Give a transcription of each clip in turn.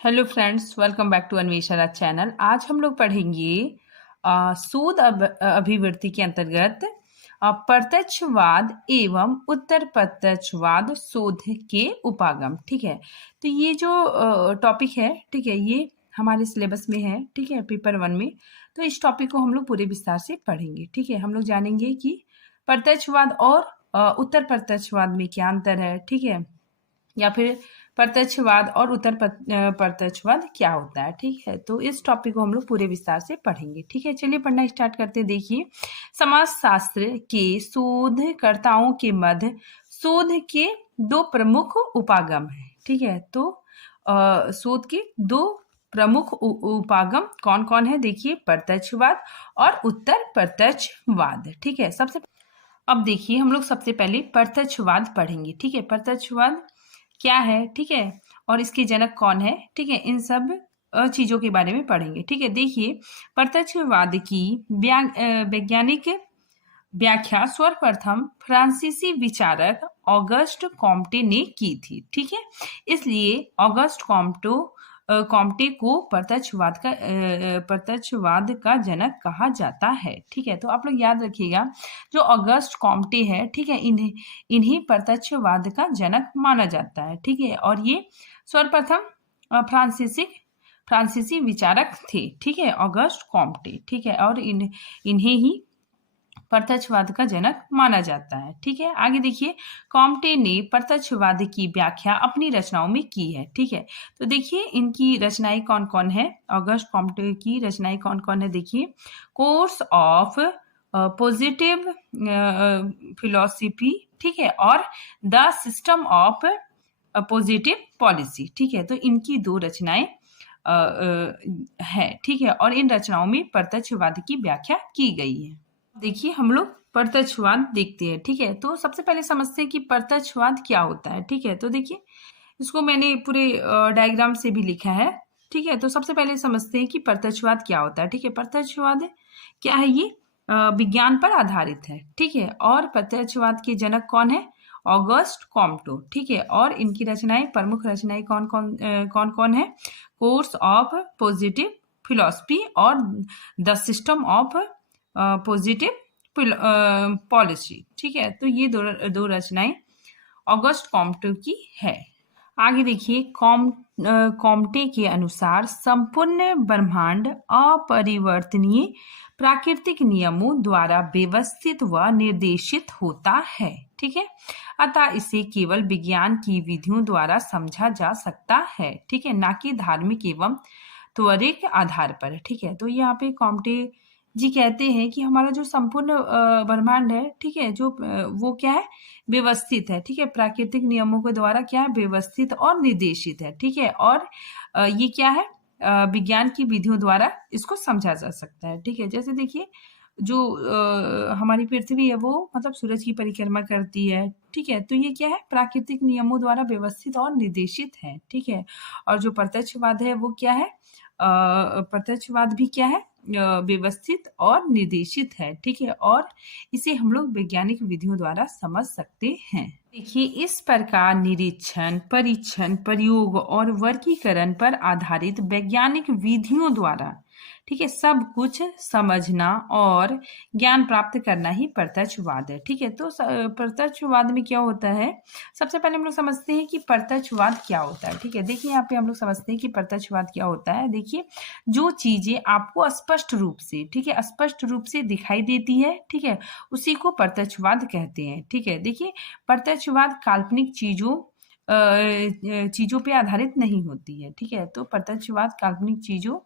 Hello friends, welcome back to Anvesha channel. आज हम लोग पढ़ेंगे सूद अभिवृत्ति के अंतर्गत प्रत्यक्षवाद एवं उत्तर प्रत्यक्षवाद शोध के उपागम। ठीक है, तो ये जो टॉपिक है, ठीक है, ये हमारे सिलेबस में है, ठीक है, पेपर 1 में। तो इस टॉपिक को हम लोग पूरे विस्तार से पढ़ेंगे। ठीक है, हम लोग जानेंगे कि प्रत्यक्षवाद और उत्तर प्रत्यक्षवाद में क्या अंतर है, ठीक है, या फिर प्रत्यक्षवाद और उत्तर प्रत्यक्षवाद क्या होता है। ठीक है, तो इस टॉपिक को हम लोग पूरे विस्तार से पढ़ेंगे। ठीक है, चलिए पढ़ना स्टार्ट करते हैं। देखिए, समाजशास्त्र के शोधकर्ताओं के मध्य शोध के दो प्रमुख उपागम हैं। ठीक है, तो शोध के दो प्रमुख उपागम कौन कौन है? देखिए, प्रत्यक्षवाद और उत्तर प्रत्यक्षवाद। ठीक है, अब देखिए, हम लोग सबसे पहले प्रत्यक्षवाद पढ़ेंगे। ठीक है, प्रत्यक्षवाद क्या है, ठीक है, और इसके जनक कौन है, ठीक है, इन सब चीजों के बारे में पढ़ेंगे। ठीक है, देखिए, प्रत्यक्षवाद की वैज्ञानिक व्याख्या सर्वप्रथम फ्रांसीसी विचारक ऑगस्ट कॉम्टे ने की थी। ठीक है, इसलिए ऑगस्ट कॉम्टे को प्रत्यक्षवाद का जनक कहा जाता है। ठीक है, तो आप लोग याद रखिएगा, जो ऑगस्ट कॉम्टे है, ठीक है, इन्हीं प्रत्यक्षवाद का जनक माना जाता है। ठीक है, और ये सर्वप्रथम फ्रांसीसी विचारक थे। ठीक है, ऑगस्ट कॉम्टे। ठीक है, और इन्हें ही प्रत्यक्षवाद का जनक माना जाता है। ठीक है, आगे देखिए, कॉम्टे ने प्रत्यक्षवाद की व्याख्या अपनी रचनाओं में की है। ठीक है, तो देखिए, इनकी रचनाएं कौन कौन है, ऑगस्ट कॉम्टे की रचनाएं कौन कौन है? देखिए, कोर्स ऑफ पॉजिटिव फिलोसफी, ठीक है, और the system of positive policy. ठीक है, तो इनकी दो रचनाएं है। ठीक है, और इन रचनाओं में प्रत्यक्षवाद की व्याख्या की गई है। देखिए, हम लोग प्रत्यक्षवाद देखते हैं। ठीक है, तो सबसे पहले समझते हैं कि प्रत्यक्षवाद क्या होता है। ठीक है, तो देखिए, इसको मैंने पूरे डायग्राम से भी लिखा है। ठीक है, तो सबसे पहले समझते हैं कि प्रत्यक्षवाद क्या होता है। ठीक है, प्रत्यक्षवाद क्या है? ये विज्ञान पर आधारित है। ठीक है, और प्रत्यक्षवाद के जनक कौन है? ऑगस्ट कॉम्टो। ठीक है, और इनकी रचनाएं, प्रमुख रचनाएं कौन कौन है? कोर्स ऑफ पॉजिटिव फिलोसफी और the system of positive policy. ठीक है, तो ये दो रचनाएं ऑगस्ट कॉम्टे की है। आगे देखिए, कॉम्टे के अनुसार संपूर्ण ब्रह्मांड अपरिवर्तनीय प्राकृतिक नियमों द्वारा व्यवस्थित व निर्देशित होता है। ठीक है, अतः इसे केवल विज्ञान की विधियों द्वारा समझा जा सकता है। ठीक है, ना कि धार्मिक एवं त्वरिक आधार पर। ठीक है, तो यहाँ पे कॉम्टे जी कहते हैं कि हमारा जो संपूर्ण ब्रह्मांड है, ठीक है, जो वो क्या है? व्यवस्थित है। ठीक है, प्राकृतिक नियमों के द्वारा क्या है? व्यवस्थित और निर्देशित है। ठीक है, और ये क्या है? विज्ञान की विधियों द्वारा इसको समझा जा सकता है। ठीक है, जैसे देखिए, जो हमारी पृथ्वी है, वो मतलब सूरज की परिक्रमा करती है। ठीक है, तो ये क्या है? प्राकृतिक नियमों द्वारा व्यवस्थित और निर्देशित है। ठीक है, और जो प्रत्यक्षवाद है वो क्या है? प्रत्यक्षवाद भी क्या है? व्यवस्थित और निर्देशित है। ठीक है, और इसे हम लोग वैज्ञानिक विधियों द्वारा समझ सकते हैं। देखिए, इस प्रकार निरीक्षण, परीक्षण, प्रयोग और वर्गीकरण पर आधारित वैज्ञानिक विधियों द्वारा, ठीक है, सब कुछ समझना और ज्ञान प्राप्त करना ही प्रत्यक्षवाद है। ठीक है, तो प्रत्यक्षवाद में क्या होता है? सबसे पहले हम लोग समझते हैं कि प्रत्यक्षवाद क्या होता है। ठीक है, देखिए, यहाँ पे हम लोग समझते हैं कि प्रत्यक्षवाद क्या होता है। देखिए, जो चीजें आपको स्पष्ट रूप से, ठीक है, स्पष्ट रूप से दिखाई देती है, ठीक है, उसी को प्रत्यक्षवाद कहते हैं। ठीक है, देखिए, प्रत्यक्षवाद काल्पनिक चीजों पे आधारित नहीं होती है। ठीक है, तो प्रत्यक्षवाद काल्पनिक चीजों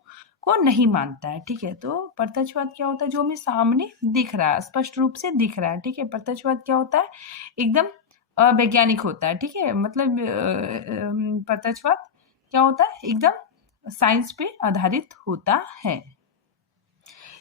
को नहीं मानता है। ठीक है, तो प्रत्यक्षवाद क्या होता है? जो हमें सामने दिख रहा है, स्पष्ट रूप से दिख रहा है। ठीक है, प्रत्यक्षवाद क्या होता है? एकदम वैज्ञानिक होता है। ठीक है, मतलब प्रत्यक्षवाद क्या होता है? एकदम साइंस पे आधारित होता है।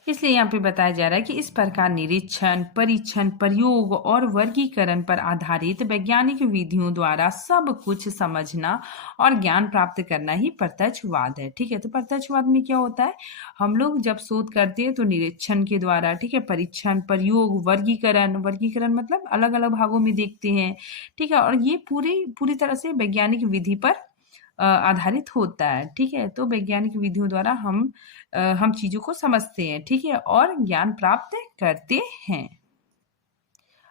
इसलिए यहाँ पे बताया जा रहा है कि इस प्रकार निरीक्षण, परीक्षण, प्रयोग और वर्गीकरण पर आधारित वैज्ञानिक विधियों द्वारा सब कुछ समझना और ज्ञान प्राप्त करना ही प्रत्यक्षवाद है। ठीक है, तो प्रत्यक्षवाद में क्या होता है? हम लोग जब शोध करते हैं तो निरीक्षण के द्वारा, ठीक है, परीक्षण, प्रयोग, वर्गीकरण मतलब अलग अलग भागों में देखते हैं। ठीक है, और ये पूरी तरह से वैज्ञानिक विधि पर आधारित होता है। ठीक है, तो वैज्ञानिक विधियों द्वारा हम चीज़ों को समझते हैं। ठीक है, और ज्ञान प्राप्त करते हैं।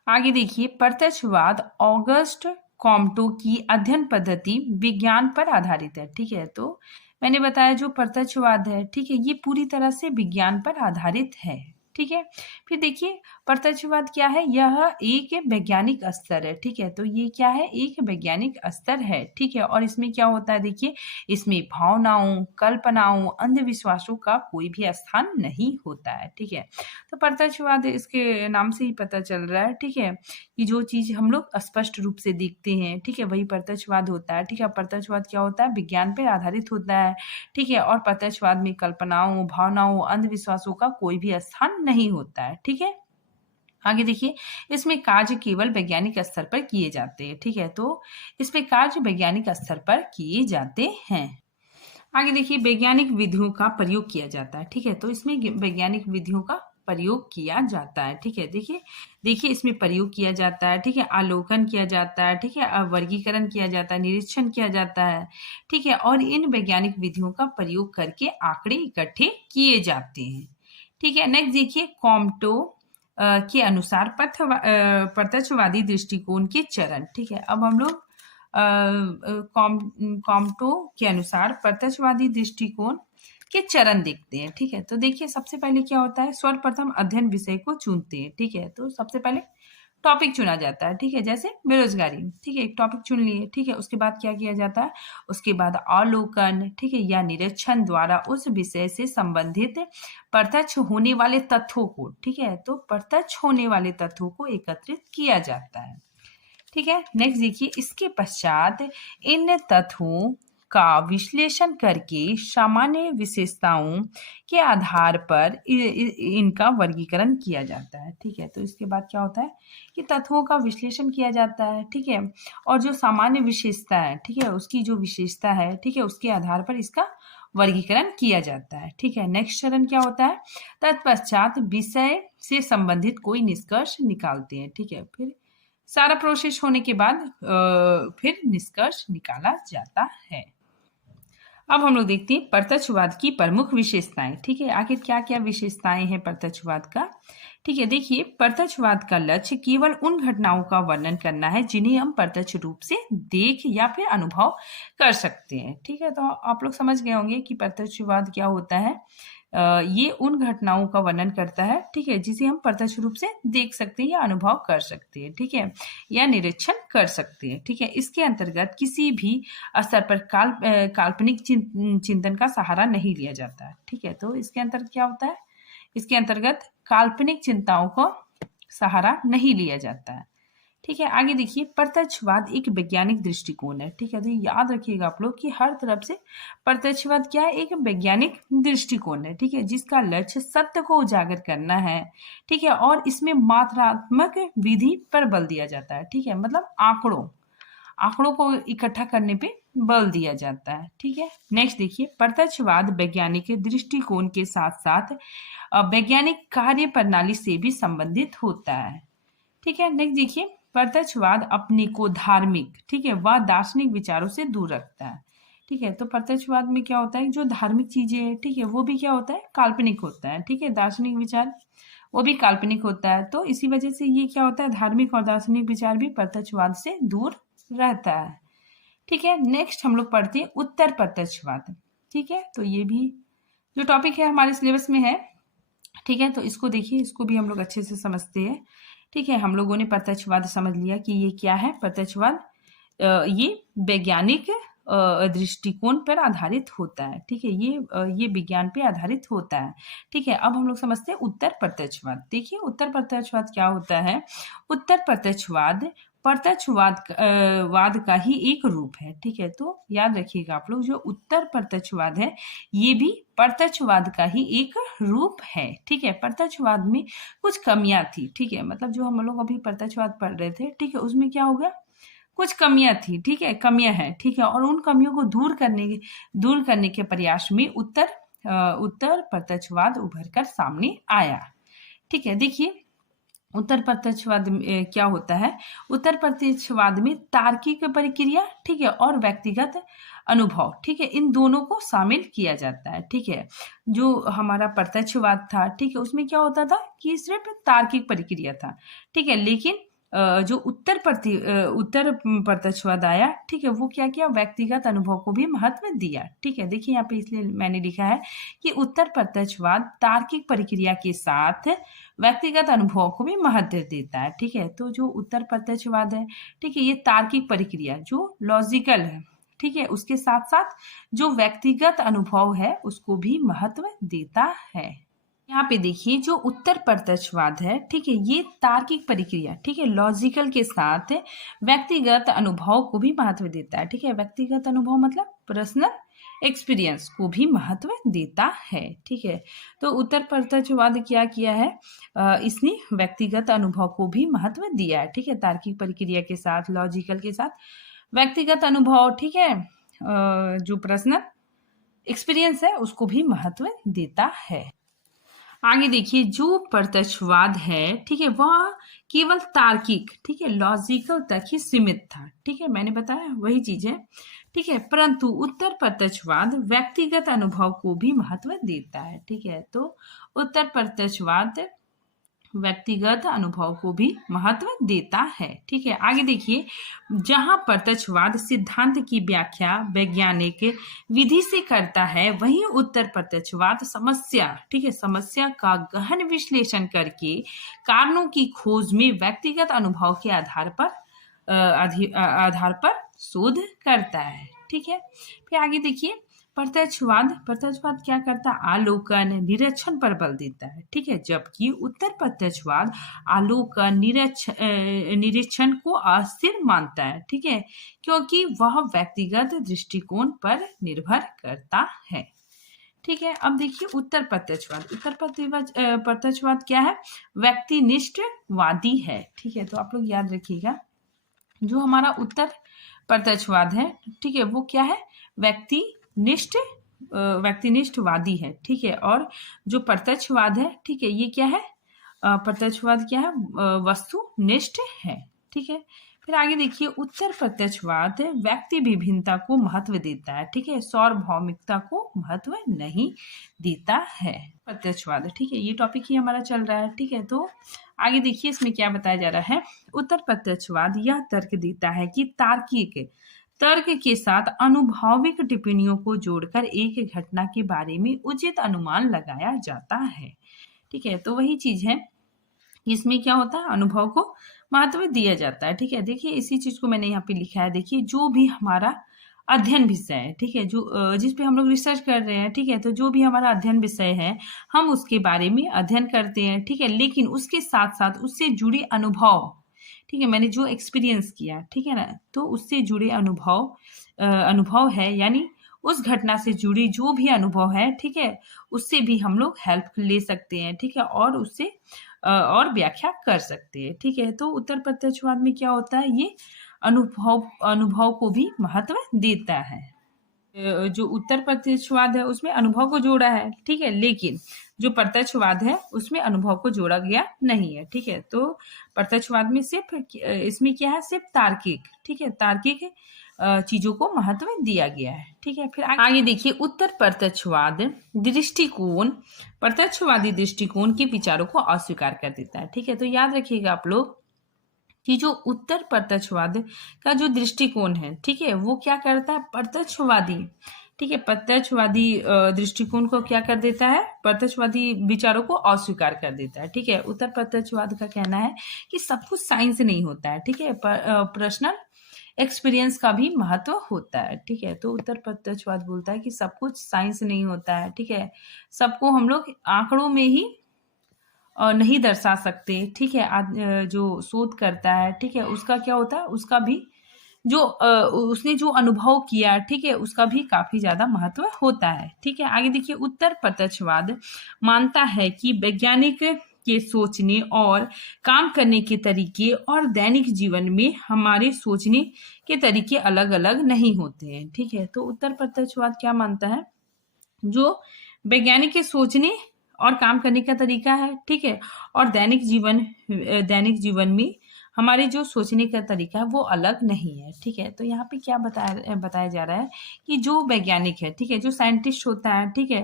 आगे देखिए, प्रत्यक्षवाद ऑगस्ट कॉम्टो की अध्ययन पद्धति विज्ञान पर आधारित है। ठीक है, तो मैंने बताया जो प्रत्यक्षवाद है, ठीक है, ये पूरी तरह से विज्ञान पर आधारित है। ठीक है, फिर देखिए प्रत्यक्षवाद क्या है, यह एक वैज्ञानिक स्तर है। ठीक है, तो ये क्या है, एक वैज्ञानिक स्तर है। ठीक है, और इसमें क्या होता है, देखिए इसमें भावनाओं, कल्पनाओं, अंधविश्वासों का कोई भी स्थान नहीं होता है। ठीक है, तो प्रत्यक्षवाद इसके नाम से ही पता चल रहा है। ठीक है, कि जो चीज हम लोग स्पष्ट रूप से देखते हैं, ठीक है, वही प्रत्यक्षवाद होता है। ठीक है, प्रत्यक्षवाद क्या होता है, विज्ञान पर आधारित होता है। ठीक है, और प्रत्यक्षवाद में कल्पनाओं, भावनाओं, अंधविश्वासों का कोई भी स्थान नहीं होता है। ठीक है, आगे देखिए, इसमें कार्य केवल वैज्ञानिक स्तर पर किए जाते हैं। ठीक है, तो इसमें कार्य वैज्ञानिक स्तर पर किए जाते हैं। आगे देखिए, वैज्ञानिक विधियों का प्रयोग किया जाता है। ठीक है, तो इसमें वैज्ञानिक विधियों का प्रयोग किया जाता है। ठीक है, देखिए देखिए इसमें प्रयोग किया जाता है। ठीक है, आलोकन किया जाता है। ठीक है, वर्गीकरण किया जाता है, निरीक्षण किया जाता है। ठीक है, और इन वैज्ञानिक विधियों का प्रयोग करके आंकड़े इकट्ठे किए जाते हैं। ठीक है, नेक्स्ट देखिए, कॉम्टो के अनुसार प्रत्यक्षवादी दृष्टिकोण के चरण। ठीक है, अब हम लोग कॉम्टो के अनुसार प्रत्यक्षवादी दृष्टिकोण के चरण देखते हैं। ठीक है, तो देखिए सबसे पहले क्या होता है, सर्वप्रथम अध्ययन विषय को चुनते हैं। ठीक है, तो सबसे पहले टॉपिक चुना जाता है। ठीक है, जैसे बेरोजगारी। ठीक है, एक टॉपिक चुन लिए। ठीक है, उसके बाद क्या किया जाता है, उसके बाद अवलोकन, ठीक है, या निरीक्षण द्वारा उस विषय से संबंधित प्रत्यक्ष होने वाले तथ्यों को, ठीक है, तो प्रत्यक्ष होने वाले तथ्यों को एकत्रित किया जाता है। ठीक है, नेक्स्ट देखिए, इसके पश्चात इन तथ्यों का विश्लेषण करके सामान्य विशेषताओं के आधार पर इनका वर्गीकरण किया जाता है। ठीक है, तो इसके बाद क्या होता है कि तत्वों का विश्लेषण किया जाता है। ठीक है, और जो सामान्य विशेषता है, ठीक है, उसकी जो विशेषता है, ठीक है, उसके आधार पर इसका वर्गीकरण किया जाता है। ठीक है, नेक्स्ट चरण क्या होता है, तत्पश्चात विषय से संबंधित कोई निष्कर्ष निकालते हैं। ठीक है, फिर सारा प्रोसेस होने के बाद फिर निष्कर्ष निकाला जाता है। अब हम लोग देखते हैं प्रत्यक्षवाद की प्रमुख विशेषताएं। ठीक है, आखिर क्या क्या विशेषताएं हैं प्रत्यक्षवाद का। ठीक है, देखिए प्रत्यक्षवाद का लक्ष्य केवल उन घटनाओं का वर्णन करना है जिन्हें हम प्रत्यक्ष रूप से देख या फिर अनुभव कर सकते हैं। ठीक है, तो आप लोग समझ गए होंगे कि प्रत्यक्षवाद क्या होता है। ये उन घटनाओं का वर्णन करता है, ठीक है, जिसे हम प्रत्यक्ष रूप से देख सकते हैं या अनुभव कर सकते हैं। ठीक है, या निरीक्षण कर सकते हैं। ठीक है, इसके अंतर्गत किसी भी स्तर पर काल्पनिक चिंतन का सहारा नहीं लिया जाता है। ठीक है, तो इसके अंतर्गत क्या होता है, इसके अंतर्गत काल्पनिक चिंताओं को सहारा नहीं लिया जाता है। ठीक है, आगे देखिए, प्रत्यक्षवाद एक वैज्ञानिक दृष्टिकोण है। ठीक है, तो याद रखिएगा आप लोग कि हर तरफ से प्रत्यक्षवाद क्या है, एक वैज्ञानिक दृष्टिकोण है। ठीक है, जिसका लक्ष्य सत्य को उजागर करना है। ठीक है, और इसमें मात्रात्मक विधि पर बल दिया जाता है। ठीक है, मतलब आंकड़ों को इकट्ठा करने पे बल दिया जाता है। ठीक है, नेक्स्ट देखिए, प्रत्यक्षवाद वैज्ञानिक दृष्टिकोण के साथ साथ वैज्ञानिक कार्य प्रणाली से भी संबंधित होता है। ठीक है, नेक्स्ट देखिए, प्रत्यक्षवाद अपने को धार्मिक, ठीक है, व दार्शनिक विचारों से दूर रखता है। ठीक है, तो प्रत्यक्षवाद में क्या होता है, जो धार्मिक चीजें हैं, ठीक है, वो भी क्या होता है, काल्पनिक होता है। ठीक है, दार्शनिक विचार वो भी काल्पनिक होता है। तो इसी वजह से ये क्या होता है, धार्मिक और दार्शनिक विचार भी प्रत्यक्षवाद से दूर रहता है। ठीक है, नेक्स्ट हम लोग पढ़ते हैं उत्तर प्रत्यक्षवाद। ठीक है, तो ये भी जो टॉपिक है हमारे सिलेबस में है। ठीक है, तो इसको देखिए, इसको भी हम लोग अच्छे से समझते हैं। ठीक है, हम लोगों ने प्रत्यक्षवाद समझ लिया कि ये क्या है प्रत्यक्षवाद, ये वैज्ञानिक दृष्टिकोण पर आधारित होता है। ठीक है, ये विज्ञान पे आधारित होता है। ठीक है, अब हम लोग समझते हैं उत्तर प्रत्यक्षवाद। देखिए उत्तर प्रत्यक्षवाद क्या होता है, उत्तर प्रत्यक्षवाद वाद का ही एक रूप है। ठीक है, तो याद रखिएगा आप लोग, जो उत्तर प्रत्यक्षवाद है ये भी प्रत्यक्षवाद का ही एक रूप है। ठीक है, प्रत्यक्षवाद में कुछ कमियां थी। ठीक है, मतलब जो हम लोग अभी प्रत्यक्षवाद पढ़ रहे थे, ठीक है, उसमें क्या हो गया, कुछ कमियां थी। ठीक है, कमियां हैं। ठीक है, और उन कमियों को दूर करने के प्रयास में उत्तर प्रत्यक्षवाद उभर कर सामने आया। ठीक है, देखिए उत्तर प्रत्यक्षवाद में क्या होता है? उत्तर प्रत्यक्षवाद में तार्किक प्रक्रिया, ठीक है, और व्यक्तिगत अनुभव, ठीक है, इन दोनों को शामिल किया जाता है, ठीक है। जो हमारा प्रत्यक्षवाद था, ठीक है, उसमें क्या होता था कि सिर्फ तार्किक प्रक्रिया था, ठीक है, लेकिन जो उत्तर प्रत्यक्षवाद आया, ठीक है, वो क्या किया, व्यक्तिगत अनुभव को भी महत्व दिया, ठीक है। देखिए यहाँ पे इसलिए मैंने लिखा है कि उत्तर प्रत्यक्षवाद तार्किक प्रक्रिया के साथ व्यक्तिगत अनुभव को भी महत्व देता है, ठीक है। तो जो उत्तर प्रत्यक्षवाद है, ठीक है, ये तार्किक प्रक्रिया जो लॉजिकल है, ठीक है, उसके साथ साथ जो व्यक्तिगत अनुभव है उसको भी महत्व देता है। यहाँ पे देखिए जो उत्तर प्रत्यक्षवाद है, ठीक है, ये तार्किक प्रक्रिया, ठीक है, लॉजिकल के साथ व्यक्तिगत अनुभव को भी महत्व देता है, ठीक है। व्यक्तिगत अनुभव मतलब पर्सनल एक्सपीरियंस को भी महत्व देता है, ठीक है। तो उत्तर प्रत्यक्षवाद क्या किया है, इसने व्यक्तिगत अनुभव को भी महत्व दिया है, ठीक है, तार्किक प्रक्रिया के साथ, लॉजिकल के साथ व्यक्तिगत अनुभव, ठीक है, जो पर्सनल एक्सपीरियंस है उसको भी महत्व देता है। आगे देखिए जो प्रत्यक्षवाद है, ठीक है, वह केवल तार्किक, ठीक है, लॉजिकल तक ही सीमित था, ठीक है, मैंने बताया वही चीज है, ठीक है, परंतु उत्तर प्रत्यक्षवाद व्यक्तिगत अनुभव को भी महत्व देता है, ठीक है। तो उत्तर प्रत्यक्षवाद व्यक्तिगत अनुभव को भी महत्व देता है, ठीक है। आगे देखिए जहां प्रत्यक्षवाद सिद्धांत की व्याख्या वैज्ञानिक विधि से करता है, वहीं उत्तर प्रत्यक्षवाद समस्या, ठीक है, समस्या का गहन विश्लेषण करके कारणों की खोज में व्यक्तिगत अनुभव के आधार पर शोध करता है, ठीक है। फिर आगे देखिए प्रत्यक्षवाद क्या करता है, आलोकन निरीक्षण पर बल देता है, ठीक है, जबकि उत्तर प्रत्यक्षवाद आलोकन निरीक्षण को अस्थिर मानता है, ठीक है, क्योंकि वह व्यक्तिगत दृष्टिकोण पर निर्भर करता है, ठीक है। अब देखिए उत्तर प्रत्यक्षवाद क्या है, व्यक्तिनिष्ठवादी है, ठीक है। तो आप लोग याद रखिएगा जो हमारा उत्तर प्रत्यक्षवाद है, ठीक है, वो क्या है, व्यक्तिनिष्ठवादी है, ठीक है। और जो प्रत्यक्षवाद है, ठीक है, ये क्या है, प्रत्यक्षवाद क्या है, वस्तुनिष्ठ है, ठीक है। फिर आगे देखिए उत्तर प्रत्यक्षवाद व्यक्ति विभिन्नता को महत्व देता है, ठीक है, सार्वभौमिकता को महत्व नहीं देता है प्रत्यक्षवाद, ठीक है। ये टॉपिक ही हमारा चल रहा है, ठीक है। तो आगे देखिए इसमें क्या बताया जा रहा है, उत्तर प्रत्यक्षवाद यह तर्क देता है कि तार्किक तर्क के साथ अनुभौविक टिप्पणियों को जोड़कर एक घटना के बारे में उचित अनुमान लगाया जाता है, ठीक है। तो वही चीज है, इसमें क्या होता है, अनुभव को महत्व दिया जाता है, ठीक है। देखिए इसी चीज को मैंने यहाँ पे लिखा है, देखिए जो भी हमारा अध्ययन विषय है, ठीक है, जो जिस पे हम लोग रिसर्च कर रहे हैं, ठीक है, तो जो भी हमारा अध्ययन विषय है हम उसके बारे में अध्ययन करते हैं, ठीक है, लेकिन उसके साथ साथ उससे जुड़े अनुभव, ठीक है, मैंने जो एक्सपीरियंस किया, ठीक है ना, तो उससे जुड़े अनुभव है, यानी उस घटना से जुड़ी जो भी अनुभव है, ठीक है, उससे भी हम लोग हेल्प ले सकते हैं, ठीक है, और उससे और व्याख्या कर सकते हैं, ठीक है। तो उत्तर प्रत्यक्षवाद में क्या होता है, ये अनुभव को भी महत्व देता है। जो उत्तर प्रत्यक्षवाद है उसमें अनुभव को जोड़ा है, ठीक है, लेकिन जो प्रत्यक्षवाद है उसमें अनुभव को जोड़ा गया नहीं है, ठीक है। तो प्रत्यक्षवाद में सिर्फ इसमें क्या है, सिर्फ तार्किक, ठीक है, तार्किक चीजों को महत्व दिया गया है, ठीक है। फिर आगे देखिए उत्तर प्रत्यक्षवादी दृष्टिकोण के विचारों को अस्वीकार कर देता है, ठीक है। तो याद रखिएगा आप लोग कि जो उत्तर प्रत्यक्षवाद का जो दृष्टिकोण है, ठीक है, वो क्या करता है, प्रत्यक्षवादी, ठीक है, प्रत्यक्षवादी दृष्टिकोण को क्या कर देता है, प्रत्यक्षवादी विचारों को अस्वीकार कर देता है, ठीक है। उत्तर प्रत्यक्षवाद का कहना है कि सब कुछ साइंस नहीं होता है, ठीक है, पर्सनल एक्सपीरियंस का भी महत्व होता है, ठीक है। तो उत्तर प्रत्यक्षवाद बोलता है कि सब कुछ साइंस नहीं होता है, ठीक है, सबको हम लोग आंकड़ों में ही नहीं दर्शा सकते, ठीक है। जो शोध करता है, ठीक है, उसका क्या होता है, उसका भी जो उसने जो अनुभव किया, ठीक है, उसका भी काफी ज्यादा महत्व होता है, ठीक है। आगे देखिए उत्तर प्रत्यक्षवाद मानता है कि वैज्ञानिक के सोचने और काम करने के तरीके और दैनिक जीवन में हमारे सोचने के तरीके अलग अलग नहीं होते हैं, ठीक है। तो उत्तर प्रत्यक्षवाद क्या मानता है, जो वैज्ञानिक के सोचने और काम करने का तरीका है, ठीक है। और दैनिक जीवन में हमारे जो सोचने का तरीका है वो अलग नहीं है, ठीक है। तो यहाँ पे क्या बताया जा रहा है कि जो वैज्ञानिक है, ठीक है, जो साइंटिस्ट होता है, ठीक है,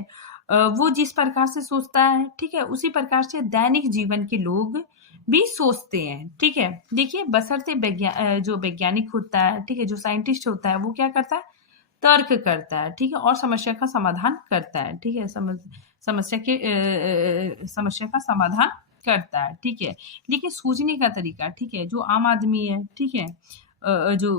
वो जिस प्रकार से सोचता है, ठीक है, उसी प्रकार से दैनिक जीवन के लोग भी सोचते हैं, ठीक है। देखिए बशर्ते जो वैज्ञानिक होता है, ठीक है, जो साइंटिस्ट होता है वो क्या करता है, तर्क करता है, ठीक है, और समस्या का समाधान करता है, ठीक है, समस्या का समाधान करता है, ठीक है। लेकिन सोचने का तरीका, ठीक है, जो आम आदमी है, ठीक है, जो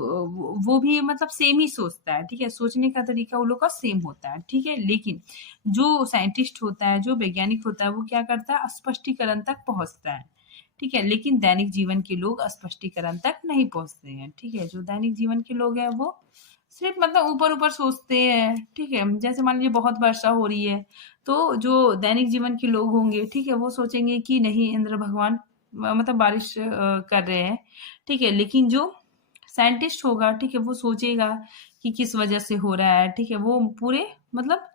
वो भी मतलब सेम ही सोचता है, ठीक है, सोचने का तरीका वो लोग का सेम होता है, ठीक है। लेकिन जो साइंटिस्ट होता है, जो वैज्ञानिक होता है, वो क्या करता है, स्पष्टीकरण तक पहुंचता है, ठीक है। लेकिन दैनिक जीवन के लोग स्पष्टीकरण तक नहीं पहुंचते हैं, ठीक है। जो दैनिक जीवन के लोग हैं वो सिर्फ मतलब ऊपर ऊपर सोचते हैं, ठीक है। जैसे मान लीजिए बहुत वर्षा हो रही है, तो जो दैनिक जीवन के लोग होंगे, ठीक है, वो सोचेंगे कि नहीं इंद्र भगवान मतलब बारिश कर रहे हैं, ठीक है। लेकिन जो साइंटिस्ट होगा, ठीक है, वो सोचेगा कि किस वजह से हो रहा है, ठीक है, वो पूरे मतलब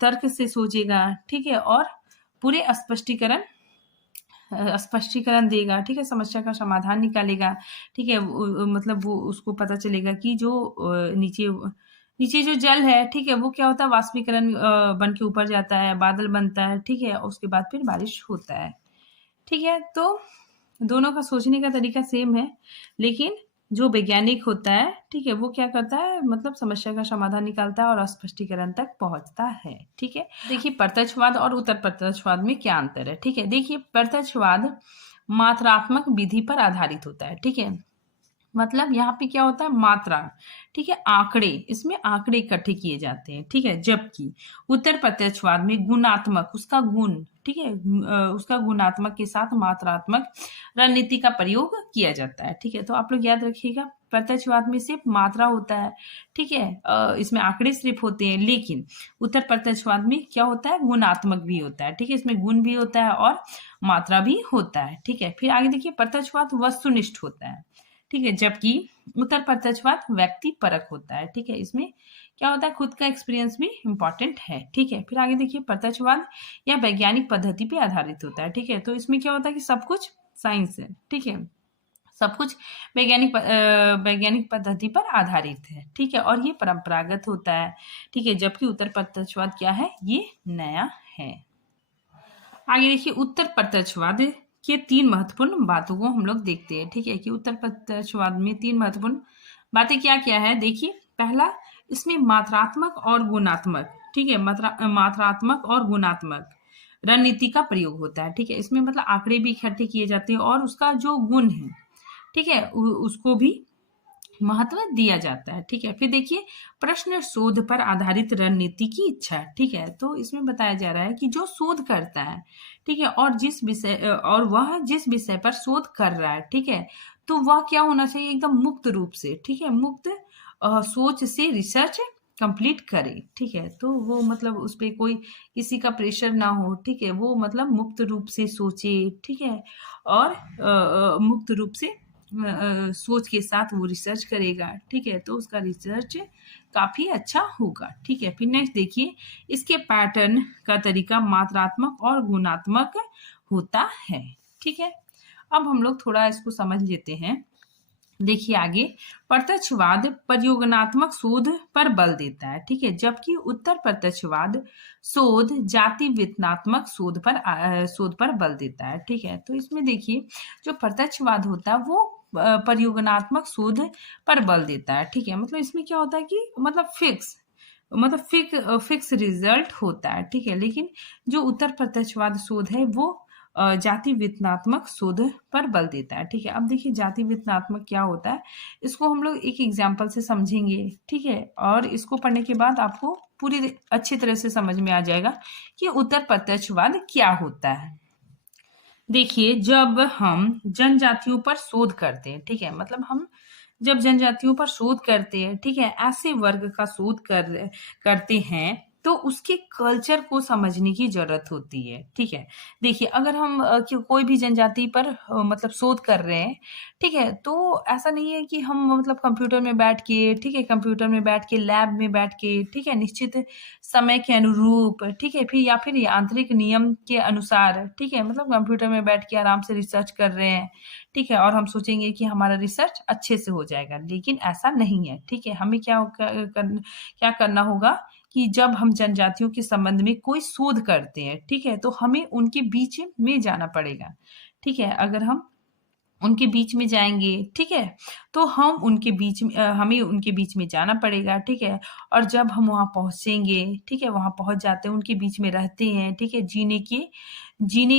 तर्क से सोचेगा, ठीक है, और पूरे स्पष्टीकरण देगा, ठीक है, समस्या का समाधान निकालेगा, ठीक है। मतलब वो उसको पता चलेगा कि जो नीचे नीचे जो जल है, ठीक है, वो क्या होता है, वाष्पीकरण बन के ऊपर जाता है, बादल बनता है, ठीक है, उसके बाद फिर बारिश होता है, ठीक है। तो दोनों का सोचने का तरीका सेम है, लेकिन जो वैज्ञानिक होता है, ठीक है, वो क्या करता है, मतलब समस्या का समाधान निकालता है और स्पष्टीकरण तक पहुंचता है, ठीक है। देखिए प्रत्यक्षवाद और उत्तर प्रत्यक्षवाद में क्या अंतर है, ठीक है। देखिए प्रत्यक्षवाद मात्रात्मक विधि पर आधारित होता है, ठीक है। मतलब यहाँ पे क्या होता है, मात्रा, ठीक है, आंकड़े, इसमें आंकड़े इकट्ठे किए जाते हैं, ठीक है। जबकि उत्तर प्रत्यक्षवाद में गुणात्मक, उसका गुण, ठीक है, उसका गुणात्मक के साथ मात्रात्मक रणनीति का प्रयोग किया जाता है, ठीक है। तो आप लोग याद रखिएगा, प्रत्यक्षवाद में सिर्फ मात्रा होता है, ठीक है, इसमें आंकड़े सिर्फ होते हैं। लेकिन उत्तर प्रत्यक्षवाद में क्या होता है, गुणात्मक भी होता है, ठीक है, इसमें गुण भी होता है और मात्रा भी होता है, ठीक है। फिर आगे देखिए प्रत्यक्षवाद वस्तुनिष्ठ होता है, ठीक है, जबकि उत्तर प्रत्यक्षवाद व्यक्ति परक होता है, ठीक है। इसमें क्या होता है, खुद का एक्सपीरियंस भी इम्पॉर्टेंट है, ठीक है। फिर आगे देखिए प्रत्यक्षवाद या वैज्ञानिक पद्धति पे आधारित होता है, ठीक है। तो इसमें क्या होता है कि सब कुछ साइंस है, ठीक है, सब कुछ वैज्ञानिक पद्धति पर आधारित है, ठीक है, और ये परंपरागत होता है, ठीक है। जबकि उत्तर प्रत्यक्षवाद क्या है, ये नया है। आगे देखिए उत्तर प्रत्यक्षवाद के 3 महत्वपूर्ण बातों को हम लोग देखते हैं, ठीक है, कि उत्तर प्रत्यक्षवाद में 3 महत्वपूर्ण बातें क्या क्या है। देखिए पहला, इसमें मात्रात्मक और गुणात्मक, ठीक है, मात्रात्मक और गुणात्मक रणनीति का प्रयोग होता है, ठीक है। इसमें मतलब आंकड़े भी इकट्ठे किए जाते हैं और उसका जो गुण है, ठीक है, उसको भी महत्व दिया जाता है, ठीक है। फिर देखिए प्रश्न शोध पर आधारित रणनीति की इच्छा, ठीक है। तो इसमें बताया जा रहा है कि जो शोध करता है, ठीक है, और वह जिस विषय पर शोध कर रहा है, ठीक है, तो वह क्या होना चाहिए, एकदम मुक्त रूप से, ठीक है, मुक्त सोच से रिसर्च कंप्लीट करे, ठीक है। तो वो मतलब उस पर कोई किसी का प्रेशर ना हो, ठीक है, वो मतलब मुक्त रूप से सोचे, ठीक है, और मुक्त रूप से सोच के साथ वो रिसर्च करेगा, ठीक है। तो उसका रिसर्च काफी अच्छा होगा, ठीक है। फिर नेक्स्ट देखिए, इसके पैटर्न का तरीका मात्रात्मक और गुणात्मक होता है, ठीक है। अब हम लोग थोड़ा इसको समझ लेते हैं। देखिए आगे, प्रत्यक्षवाद प्रयोगात्मक शोध पर बल देता है, ठीक है, जबकि उत्तर प्रत्यक्षवाद शोध जाति वित्नात्मक शोध पर बल देता है, ठीक है। तो इसमें देखिए जो प्रत्यक्षवाद होता है वो प्रयोगात्मक शोध पर बल देता है, ठीक है। मतलब इसमें क्या होता है कि मतलब फिक्स रिजल्ट होता है, ठीक है। लेकिन जो उत्तर प्रत्यक्षवाद शोध है वो जाति वित्नात्मक शोध पर बल देता है, ठीक है। अब देखिए जाति वित्नात्मक क्या होता है, इसको हम लोग एक एग्जाम्पल से समझेंगे, ठीक है, और इसको पढ़ने के बाद आपको पूरी अच्छी तरह से समझ में आ जाएगा कि उत्तर प्रत्यक्षवाद क्या होता है। देखिए जब हम जनजातियों पर शोध करते हैं, ठीक है, मतलब हम जब जनजातियों पर शोध करते हैं, ठीक है, ऐसे वर्ग का शोध करते हैं तो उसके कल्चर को समझने की ज़रूरत होती है, ठीक है। देखिए अगर हम कोई भी जनजाति पर मतलब शोध कर रहे हैं, ठीक है, तो ऐसा नहीं है कि हम मतलब कंप्यूटर में बैठ के, ठीक है, कंप्यूटर में बैठ के, लैब में बैठ के, ठीक है, निश्चित समय के अनुरूप, ठीक है, फिर या फिर यांत्रिक नियम के अनुसार, ठीक है, मतलब कंप्यूटर में बैठ के आराम से रिसर्च कर रहे हैं, ठीक है, और हम सोचेंगे कि हमारा रिसर्च अच्छे से हो जाएगा, लेकिन ऐसा नहीं है, ठीक है। हमें क्या करना होगा कि जब हम जनजातियों के संबंध में कोई शोध करते हैं, ठीक है, तो हमें उनके बीच में जाना पड़ेगा, ठीक है। अगर हम उनके बीच में जाएँगे, ठीक है? तो हमें उनके बीच में जाना पड़ेगा, ठीक है? और जब हम वहाँ पहुँचेंगे, ठीक है? वहाँ पहुँच जाते हैं, उनके बीच में रहते हैं, ठीक है? जीने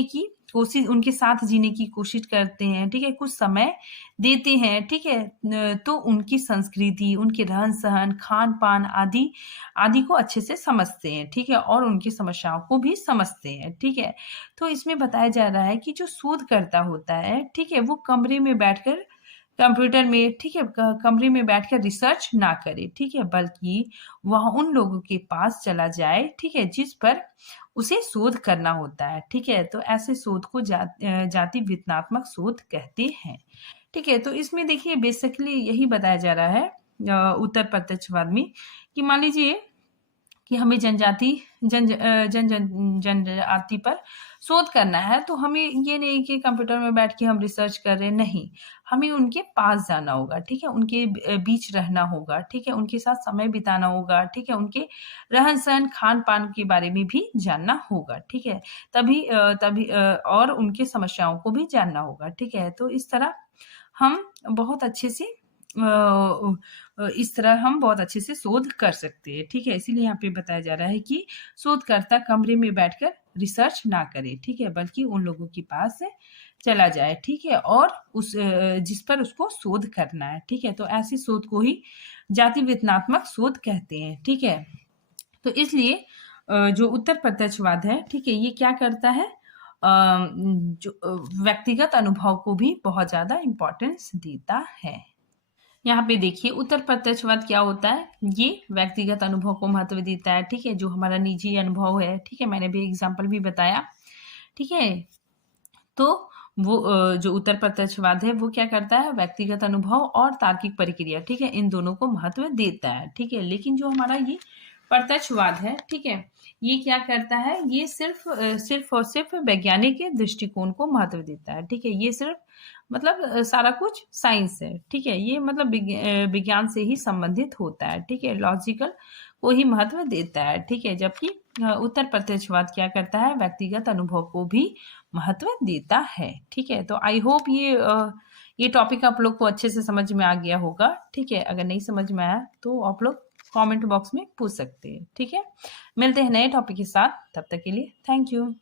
की कोशिश उनके साथ जीने की कोशिश करते हैं, ठीक है? कुछ समय देते हैं, ठीक है? तो उनकी संस्कृति, उनके रहन-सहन, खान-पान आदि आदि को अच्छे से समझते हैं, ठीक है? और उनकी समस्याओं को भी समझते हैं, ठीक है? तो इसमें बताया जा रहा है कि जो शोधकर्ता होता है, ठीक है? वो कमरे में बैठकर कंप्यूटर में, ठीक है? कमरे में बैठकर रिसर्च ना करे, ठीक है? बल्कि वह उन लोगों के पास चला जाए, ठीक है? जिस पर उसे शोध करना होता है, ठीक है? तो ऐसे शोध को जाति विधनात्मक शोध कहते हैं, ठीक है? तो इसमें देखिए बेसिकली यही बताया जा रहा है उत्तर प्रत्यक्षवाद में कि मान लीजिए कि हमें जनजाति पर शोध करना है, तो हमें ये नहीं कि कंप्यूटर में बैठ के हम रिसर्च कर रहे हैं, नहीं। हमें उनके पास जाना होगा, ठीक है? उनके बीच रहना होगा, ठीक है? उनके साथ समय बिताना होगा, ठीक है? उनके रहन-सहन, खान-पान के बारे में भी जानना होगा, ठीक है? और उनकी समस्याओं को भी जानना होगा, ठीक है? तो हम बहुत अच्छे से इस तरह हम बहुत अच्छे से शोध कर सकते हैं, ठीक है? इसीलिए यहाँ पे बताया जा रहा है कि शोधकर्ता कमरे में बैठकर रिसर्च ना करे, ठीक है? बल्कि उन लोगों के पास चला जाए, ठीक है? और जिस पर उसको शोध करना है, ठीक है? तो ऐसी शोध को ही जाति विधनात्मक शोध कहते हैं, ठीक है? तो इसलिए जो उत्तर प्रत्यक्षवाद है, ठीक है? ये क्या करता है व्यक्तिगत अनुभव को भी बहुत ज़्यादा इम्पोर्टेंस देता है। यहाँ पे देखिए उत्तर प्रत्यक्षवाद क्या होता है, ये व्यक्तिगत अनुभव को महत्व देता है, ठीक है? जो हमारा निजी अनुभव है, ठीक है? मैंने भी एग्जाम्पल भी बताया, ठीक है? तो वो जो उत्तर प्रत्यक्षवाद है वो क्या करता है व्यक्तिगत अनुभव और तार्किक प्रक्रिया, ठीक है? इन दोनों को महत्व देता है, ठीक है? लेकिन जो हमारा ये प्रत्यक्षवाद है, ठीक है? ये क्या करता है, ये सिर्फ और सिर्फ वैज्ञानिक के दृष्टिकोण को महत्व देता है, ठीक है? ये सिर्फ मतलब सारा कुछ साइंस है, ठीक है? ये मतलब विज्ञान से ही संबंधित होता है, ठीक है? लॉजिकल को ही महत्व देता है, ठीक है? जबकि उत्तर प्रत्यक्षवाद क्या करता है व्यक्तिगत अनुभव को भी महत्व देता है, ठीक है? तो आई होप ये टॉपिक आप लोग को अच्छे से समझ में आ गया होगा, ठीक है? अगर नहीं समझ में आया तो आप लोग कमेंट बॉक्स में पूछ सकते हैं, ठीक है? मिलते हैं नए टॉपिक के साथ, तब तक के लिए थैंक यू।